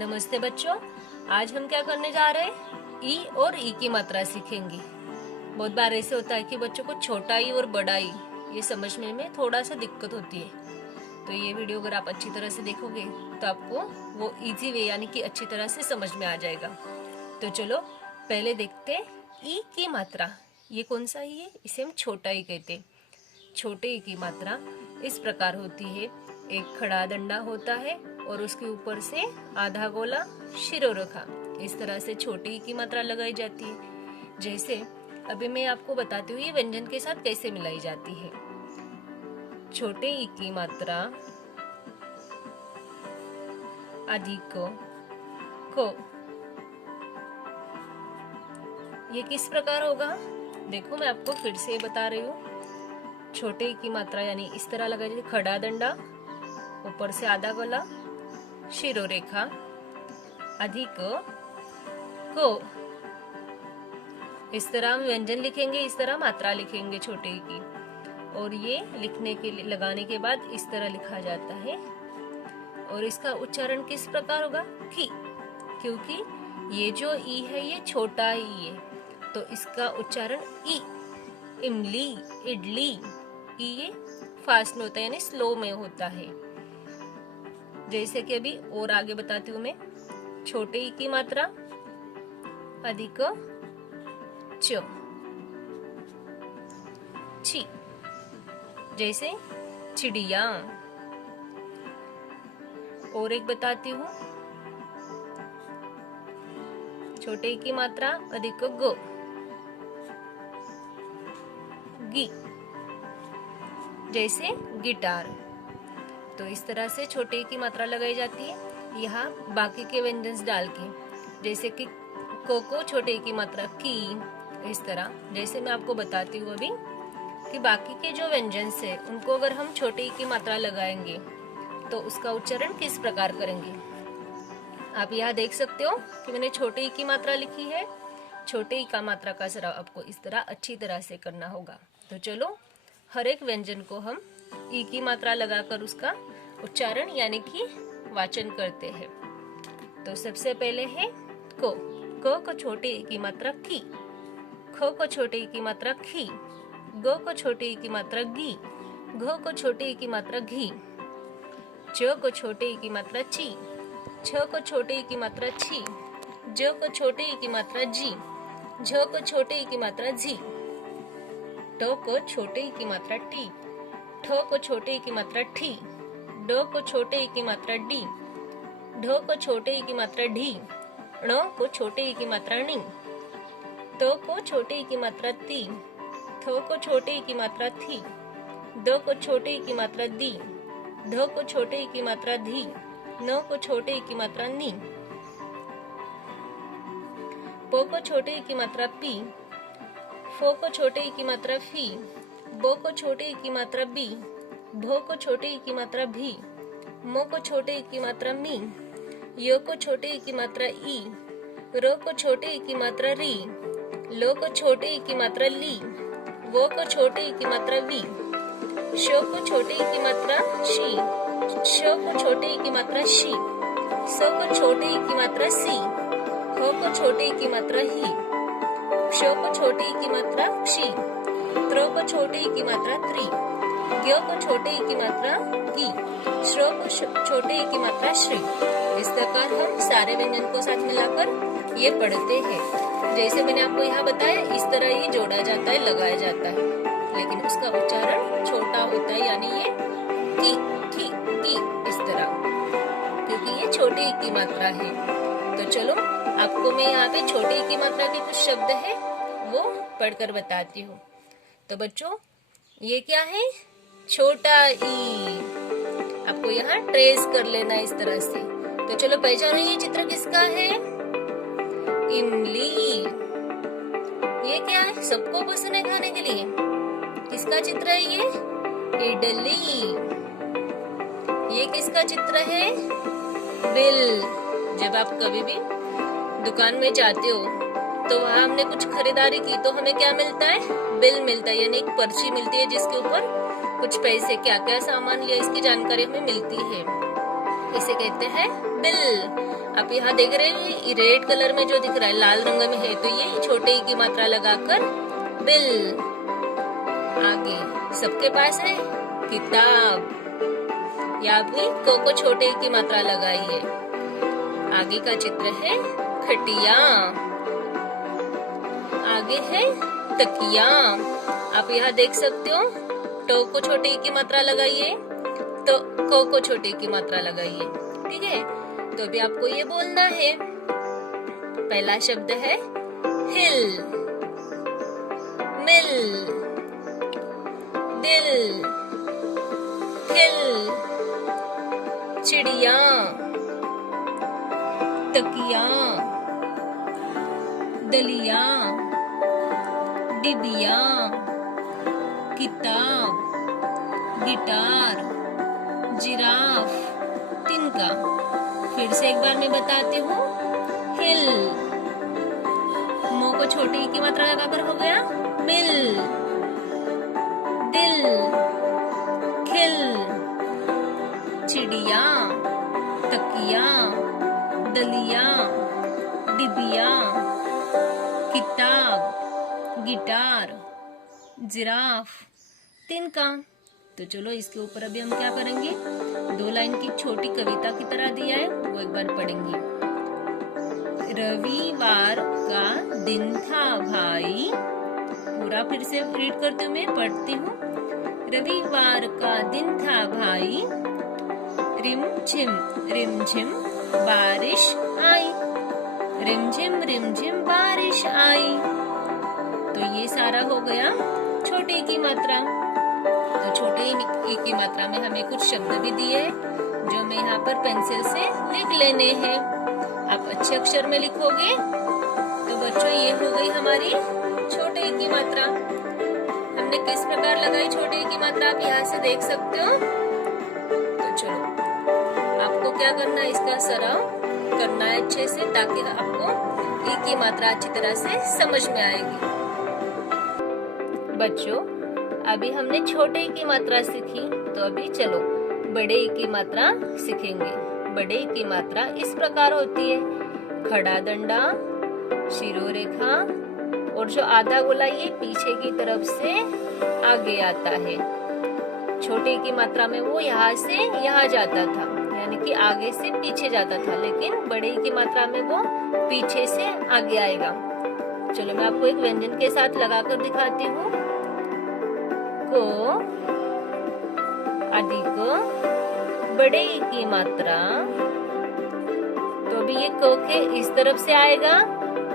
नमस्ते बच्चों, आज हम क्या करने जा रहे हैं? ई और ई की मात्रा सीखेंगे। बहुत बार ऐसे होता है कि बच्चों को छोटा ई और बड़ा ई ये समझने में थोड़ा सा दिक्कत होती है। तो ये वीडियो अगर आप अच्छी तरह से देखोगे तो आपको वो इजी वे यानी कि अच्छी तरह से समझ में आ जाएगा। तो चलो पहले देखते हैं ई की मात्रा। ये कौन सा ई है? इसे हम छोटा ई कहते हैं। छोटे ई की मात्रा इस प्रकार होती है। एक खड़ा डंडा होता है और उसके ऊपर से आधा गोला शिरोरेखा। इस तरह से छोटी ई की मात्रा लगाई जाती है। जैसे अभी मैं आपको बताती हूँ ये व्यंजन के साथ कैसे मिलाई जाती है। छोटे ई की मात्रा अधिक को ये किस प्रकार होगा? देखो मैं आपको फिर से बता रही हूँ। छोटे ई की मात्रा यानी इस तरह लगाई जाती है। खड़ा डंडा, ऊपर से आधा गोला शिरोरेखा, अधिक को। इस तरह हम व्यंजन लिखेंगे, इस तरह मात्रा लिखेंगे छोटे ई की। और ये लिखने के लिए लगाने के बाद इस तरह लिखा जाता है। और इसका उच्चारण किस प्रकार होगा? की, क्योंकि ये जो ई है ये छोटा ई है, तो इसका उच्चारण ई। इमली, इडली, ई ये फास्ट में होता है यानी स्लो में होता है। जैसे कि अभी और आगे बताती हूँ मैं। छोटे ई की मात्रा अधिक च, छी। जैसे चिड़िया। और एक बताती हूँ। छोटे ई की मात्रा अधिक ग, गी। जैसे गिटार। तो इस तरह से छोटे ई की मात्रा लगाई जाती है। यहाँ बाकी के व्यंजन डाल के, जैसे कि को छोटे ई की मात्रा की। इस तरह जैसे मैं आपको बताती हूँ अभी कि बाकी के जो व्यंजन है उनको अगर हम छोटे ई की मात्रा लगाएंगे तो उसका उच्चारण किस प्रकार करेंगे। आप यहाँ देख सकते हो कि मैंने छोटे ई की मात्रा लिखी है। छोटे ई का मात्रा का जरा आपको इस तरह अच्छी तरह से करना होगा। तो चलो हर एक व्यंजन को हम ई की मात्रा लगाकर उसका उच्चारण यानी कि वाचन करते हैं। तो सबसे पहले है को। को छोटे ई की मात्रा की। खो को छोटे ई की मात्रा खी। गो को छोटे ई की मात्रा गी। घो को छोटे ई की मात्रा घी। च को छोटे ई की मात्रा ची। छ को छोटे ई की मात्रा छी। ज को छोटे ई की मात्रा जी। झ को छोटे ई की मात्रा झी। ट को छोटे ई की मात्रा टी। ठ को छोटे ई की मात्रा ठी। ड को छोटे ई की मात्रा डी। ढ को छोटे ई की मात्रा ढी। ण को छोटे ई की मात्रा णी। त को छोटे ई की मात्रा ती। थ को छोटे ई की मात्रा थी। द को छोटे ई की मात्रा दी। ध को छोटे ई की मात्रा धी। न को छोटे ई की मात्रा नी। प को छोटे ई की मात्रा पी। फ को छोटे ई की मात्रा फी। ब को छोटे ई की मात्रा बी। भ को छोटे ई की मात्रा भी। म को छोटे ई की मात्रा मी। य को छोटे ई की मात्रा ई। र को छोटे ई की मात्रा री। ल को छोटे ई की मात्रा ली। व को छोटे ई की मात्रा वी। श को छोटे ई की मात्रा शी। श को छोटे ई की मात्रा शी। स को छोटे ई की मात्रा सी। ह को छोटे ई की मात्रा ही। क्ष को छोटे ई की मात्रा क्षी। त्र को छोटे ई की मात्रा त्री। ज्ञ को छोटे ई की मात्रा की। श्र को छोटे ई की मात्रा श्री। इस प्रकार हम सारे व्यंजन को साथ मिलाकर ये पढ़ते हैं। जैसे मैंने आपको यहाँ बताया इस तरह ये जोड़ा जाता है, लगाया जाता है, लेकिन उसका उच्चारण छोटा होता है यानी ये की इस तरह, क्योंकि ये छोटे ई की मात्रा है। तो चलो आपको मैं यहाँ पे छोटे ई की मात्रा के कुछ शब्द है वो पढ़कर बताती हूँ। तो बच्चों ये क्या है? छोटा ई। आपको यहाँ ट्रेस कर लेना इस तरह से। तो चलो पहचानो ये चित्र किसका है? इमली। ये क्या है? सबको पसंद है खाने के लिए। किसका चित्र है ये? इडली। ये किसका चित्र है? बिल। जब आप कभी भी दुकान में जाते हो तो वहाँ हमने कुछ खरीदारी की तो हमें क्या मिलता है? बिल मिलता है, यानी एक पर्ची मिलती है जिसके ऊपर कुछ पैसे क्या क्या सामान लिया इसकी जानकारी हमें मिलती है। इसे कहते हैं बिल। आप यहाँ देख रहे हैं रेड कलर में जो दिख रहा है लाल रंग में है, तो ये छोटे ई की मात्रा लगाकर बिल। आगे सबके पास है किताब, या भी को छोटे ई की मात्रा लगाइए। आगे का चित्र है खटिया, आगे है तकिया। आप यहाँ देख सकते हो टो को छोटे ई की मात्रा लगाइए, तो को छोटे ई की मात्रा लगाइए। ठीक है, तो अभी आपको ये बोलना है। पहला शब्द है हिल, मिल, दिल, हिल, चिड़िया, तकिया, दलिया, डिबिया, किताब, गिटार, जिराफ, तिनका। फिर से एक बार मैं बताती हूँ। हिल, मो को छोटी ई की मात्रा लगाकर हो गया मिल, दिल, खिल, चिड़िया, तकिया, दलिया, डिबिया, किताब, गिटार, जिराफ, तिनका। तो चलो इसके ऊपर अभी हम क्या करेंगे, 2 लाइन की छोटी कविता की तरह दिया है, वो एक बार पढ़ेंगे। रविवार का दिन था भाई, पूरा फिर से रीड करते हुए मैं पढ़ती हूँ। रविवार का दिन था भाई, रिम झिम बारिश आई, रिम झिम बारिश आई। तो ये सारा हो गया छोटे ई की मात्रा। तो छोटे ई की मात्रा में हमें कुछ शब्द भी दिए हैं जो मैं यहाँ पर पेंसिल से लिख लेने हैं। आप अच्छे अक्षर में लिखोगे तो बच्चों ये हो गई हमारी छोटे ई की मात्रा। हमने किस प्रकार लगाई छोटे ई की मात्रा, आप यहाँ से देख सकते हो। तो चलो आपको क्या करना है, इसका सराव करना है अच्छे से, ताकि आपको ई की मात्रा अच्छी तरह से समझ में आएगी। बच्चों अभी हमने छोटे ई की मात्रा सीखी, तो अभी चलो बड़े ई की मात्रा सीखेंगे। बड़े ई की मात्रा इस प्रकार होती है, खड़ा डंडा, शिरोरेखा, और जो आधा गोला ये पीछे की तरफ से आगे आता है। छोटे ई की मात्रा में वो यहाँ से यहाँ जाता था, यानी कि आगे से पीछे जाता था, लेकिन बड़े ई की मात्रा में वो पीछे से आगे आएगा। चलो मैं आपको एक व्यंजन के साथ लगाकर दिखाती हूँ। को, अधिक, बड़े ई की मात्रा। तो अभी ये क के इस तरफ से आएगा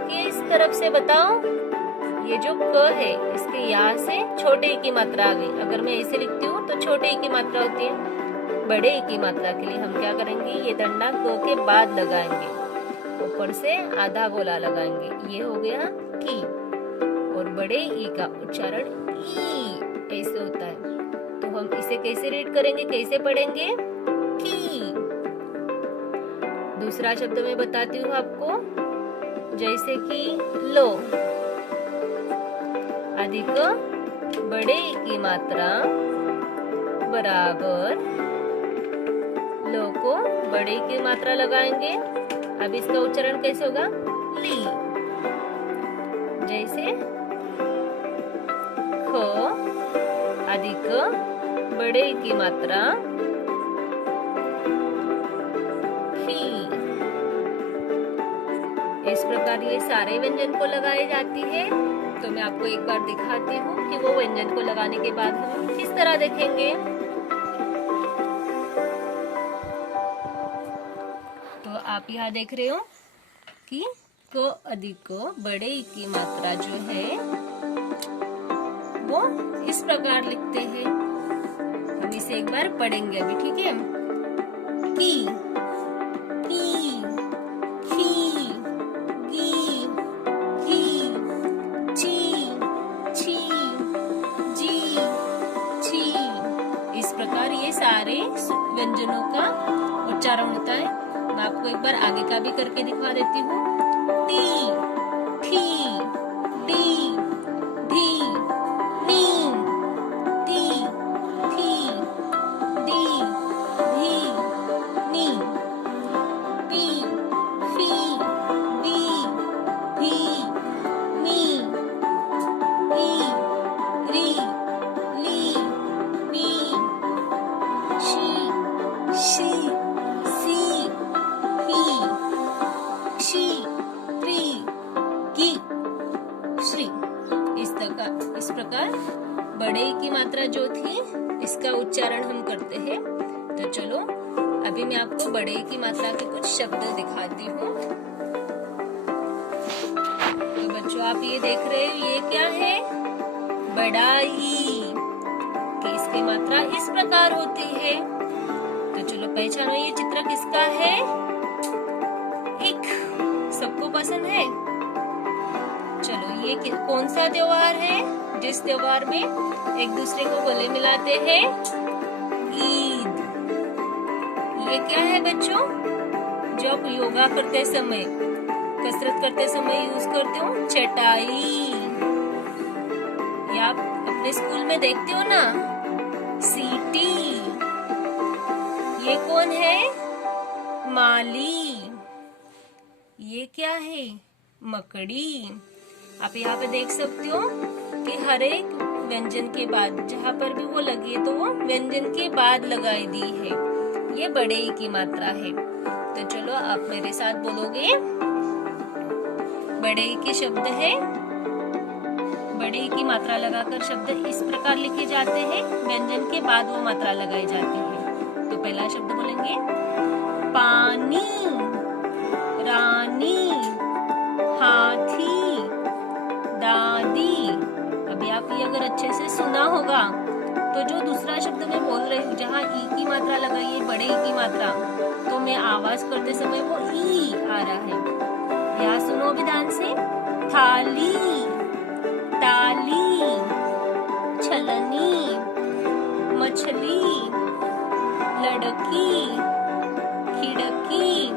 कि इस तरफ से, बताओ। ये जो क है इसके यहाँ से छोटे ई की मात्रा आ गई। अगर मैं ऐसे लिखती हूँ तो छोटे ई की मात्रा होती है। बड़े ई की मात्रा के लिए हम क्या करेंगे, ये डंडा क के बाद लगाएंगे, ऊपर से आधा गोला लगाएंगे, ये हो गया की। और बड़े ई का उच्चारण ई ऐसे होता है। तो हम इसे कैसे रीड करेंगे, कैसे पढ़ेंगे, की। दूसरा शब्द मैं बताती हूँ आपको, जैसे कि लो, अधिक बड़े ई की मात्रा बराबर लो को बड़े ई की मात्रा लगाएंगे। अब इसका उच्चारण कैसे होगा, ली। जैसे ख, अधिक बड़े ई की मात्रा खी। इस प्रकार ये सारे व्यंजन को लगाई जाती है। तो मैं आपको एक बार दिखाती हूँ कि वो व्यंजन को लगाने के बाद हम किस तरह देखेंगे। तो आप यहाँ देख रहे हो कि को अधिक बड़े ई की मात्रा जो है वो इस प्रकार लिखते हैं। हम इसे एक बार पढ़ेंगे अभी, ठीक है। की, की, खी, गी, की, ची, छी, जी, छी। इस प्रकार ये सारे व्यंजनों का उच्चारण होता है। मैं आपको एक बार आगे का भी करके दिखा देती हूँ। टी, थी, डी, धी, नी, ती, थी, डी, धी, नी। मात्रा जो थी इसका उच्चारण हम करते हैं। तो चलो अभी मैं आपको बड़े ई की मात्रा के कुछ शब्द दिखाती हूँ। तो बच्चों आप ये देख रहे हो, ये क्या है? बड़ा ई। कि इसकी मात्रा इस प्रकार होती है। तो चलो पहचानो ये चित्र किसका है? इक। सबको पसंद है? चलो ये कौन सा त्योहार है जिस त्योहार में एक दूसरे को गले मिलाते हैं? ईद। ये क्या है बच्चों? जो आप योगा करते समय, कसरत करते समय यूज करते हो, चटाई। या आप अपने स्कूल में देखते हो ना, सीटी। ये कौन है? माली। ये क्या है? मकड़ी। आप यहाँ पे देख सकते हो कि हर एक व्यंजन के बाद जहाँ पर भी वो लगी है तो वो व्यंजन के बाद लगाई दी है। ये बड़े ई की मात्रा है। तो चलो आप मेरे साथ बोलोगे। बड़े ई के शब्द है। बड़े ई की मात्रा लगाकर शब्द इस प्रकार लिखे जाते हैं, व्यंजन के बाद वो मात्रा लगाई जाती है। तो पहला शब्द बोलेंगे पानी, रानी, हाथी, दादी। अभी आप ये अगर अच्छे से सुना होगा तो जो दूसरा शब्द मैं बोल रही हूँ जहाँ ई की मात्रा लगाई है, बड़े ई की मात्रा, तो मैं आवाज करते समय वो ई आ रहा है। यहाँ सुनो भी ध्यान से। थाली, ताली, छलनी, मछली, लड़की, खिड़की,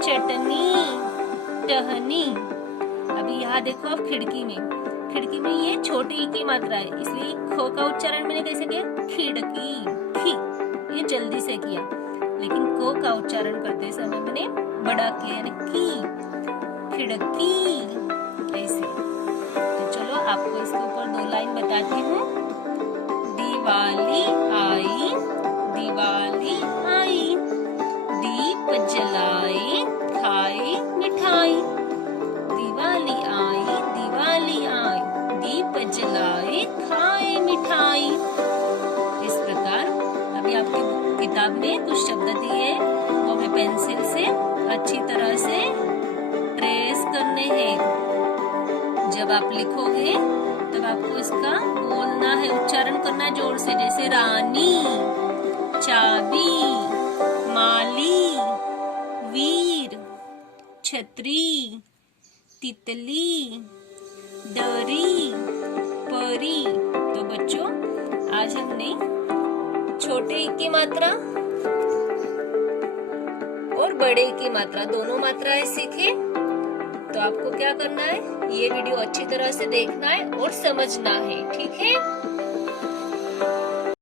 चटनी, टहनी। अभी यहाँ देखो आप खिड़की में ये छोटी ई की मात्रा है, इसलिए खो का उच्चारण मैंने कैसे किया? खिड़की, खी। ये जल्दी से किया, लेकिन को का उच्चारण करते समय मैंने बड़ा किया, यानी की, खिड़की, ऐसे। तो चलो आपको इसके ऊपर 2 लाइन बताती हूँ। दिवाली आई, दिवाली आई, दीप जलाए, खाए मिठाई। दिवाली आई, दिवाली आई, दीप जलाए, खाए मिठाई। इस प्रकार अभी आपकी किताब में कुछ शब्द दिए, वो हमें पेंसिल से अच्छी तरह से ट्रेस करने हैं। जब आप लिखोगे तब आपको इसका बोलना है, उच्चारण करना है जोर से, जैसे रानी, चाबी, माली, वीर, छतरी, तितली, दरी, परी। तो बच्चों आज हमने छोटे ई की मात्रा और बड़े ई की मात्रा दोनों मात्राएं सीखे। तो आपको क्या करना है? ये वीडियो अच्छी तरह से देखना है और समझना है, ठीक है?